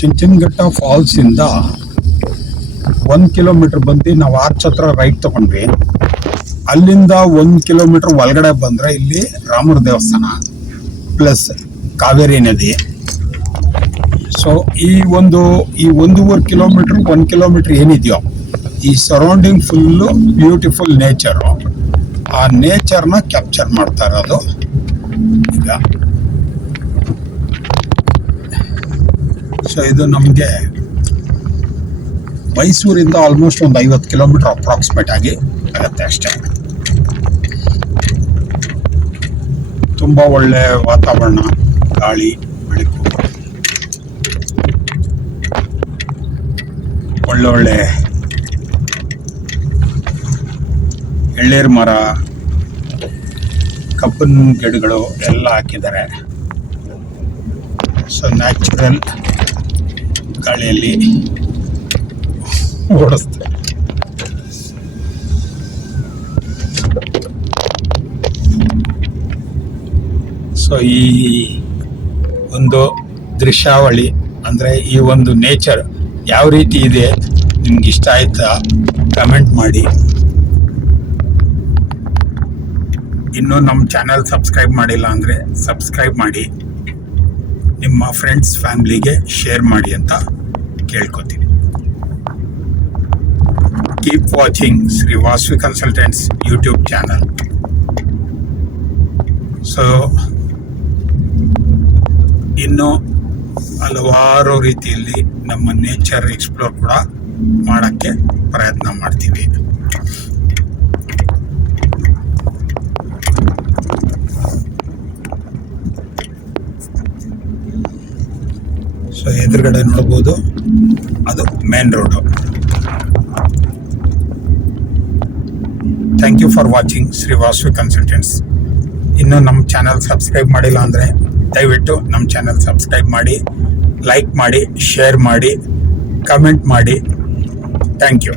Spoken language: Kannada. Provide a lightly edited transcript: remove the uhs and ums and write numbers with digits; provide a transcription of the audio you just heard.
ಚುಂಚನಘಟ್ಟ ಫಾಲ್ಸಿಂದ 1 ಕಿಲೋಮೀಟರ್ ಬಂದು ನಾವು ಆರ್ಚ್ ಹತ್ರ ರೈಟ್ ತಗೊಂಡ್ವಿ. ಅಲ್ಲಿಂದ 1 ಕಿಲೋಮೀಟರ್ ಒಳಗಡೆ ಬಂದರೆ ಇಲ್ಲಿ ರಾಮರ ದೇವಸ್ಥಾನ ಪ್ಲಸ್ ಕಾವೇರಿ ನದಿ. ಸೊ ಈ 1.5 ಕಿಲೋಮೀಟರ್ 1 ಕಿಲೋಮೀಟರ್ ಏನಿದೆಯೋ ಈ ಸರೌಂಡಿಂಗ್ ಫುಲ್ಲು ಬ್ಯೂಟಿಫುಲ್ ನೇಚರು. ಆ ನೇಚರ್ನ ಕ್ಯಾಪ್ಚರ್ ಮಾಡ್ತಾ ಇರೋದು ಈಗ. ಸೊ ಇದು ನಮಗೆ ಮೈಸೂರಿಂದ ಆಲ್ಮೋಸ್ಟ್ ಒಂದು 50 ಕಿಲೋಮೀಟರ್ ಅಪ್ರಾಕ್ಸಿಮೇಟ್ ಆಗಿ ಆಗುತ್ತೆ ಅಷ್ಟೇ. ತುಂಬ ಒಳ್ಳೆ ವಾತಾವರಣ, ಗಾಳಿ, ಬೆಳಕು, ಒಳ್ಳೊಳ್ಳೆ ಎಳ್ಳೇರು ಮರ, ಕಬ್ಬನ್ ಗಿಡಗಳು ಎಲ್ಲ ಹಾಕಿದ್ದಾರೆ. ಸೊ ನ್ಯಾಚುರಲ್ ಗಾಳಿಯಲ್ಲಿ ಓಡಿಸ್ತಾರೆ. ಸೊ ಈ ಒಂದು ದೃಶ್ಯಾವಳಿ ಅಂದರೆ ಈ ಒಂದು ನೇಚರ್ ಯಾವ ರೀತಿ ಇದೆ, ನಿಮ್ಗೆ ಇಷ್ಟ ಆಯ್ತಾ ಕಮೆಂಟ್ ಮಾಡಿ. ಇನ್ನೂ ನಮ್ಮ ಚಾನಲ್ ಸಬ್ಸ್ಕ್ರೈಬ್ ಮಾಡಿಲ್ಲ ಅಂದರೆ ಸಬ್ಸ್ಕ್ರೈಬ್ ಮಾಡಿ, ನಿಮ್ಮ ಫ್ರೆಂಡ್ಸ್ ಫ್ಯಾಮಿಲಿಗೆ ಶೇರ್ ಮಾಡಿ ಅಂತ ಕೇಳ್ಕೊತೀನಿ. Keep watching Shri Vasavi consultants YouTube channel. So ಇನ್ನು ಹಲವಾರು ರೀತಿಯಲ್ಲಿ ನಮ್ಮ ನೇಚರ್ ಎಕ್ಸ್ಪ್ಲೋರ್ ಕೂಡ ಮಾಡೋಕ್ಕೆ ಪ್ರಯತ್ನ ಮಾಡ್ತೀವಿ. ಸೊ ಎದುರುಗಡೆ ನೋಡ್ಬೋದು, ಅದು main road. Thank you for watching Shri Vasavi consultants. ಇನ್ನೂ ನಮ್ಮ ಚಾನಲ್ ಸಬ್ಸ್ಕ್ರೈಬ್ ಮಾಡಿಲ್ಲ ಅಂದರೆ ದಯವಿಟ್ಟು ನಮ್ಮ ಚಾನಲ್ ಸಬ್ಸ್ಕ್ರೈಬ್ ಮಾಡಿ, ಲೈಕ್ ಮಾಡಿ, ಶೇರ್ ಮಾಡಿ, ಕಮೆಂಟ್ ಮಾಡಿ. Thank you.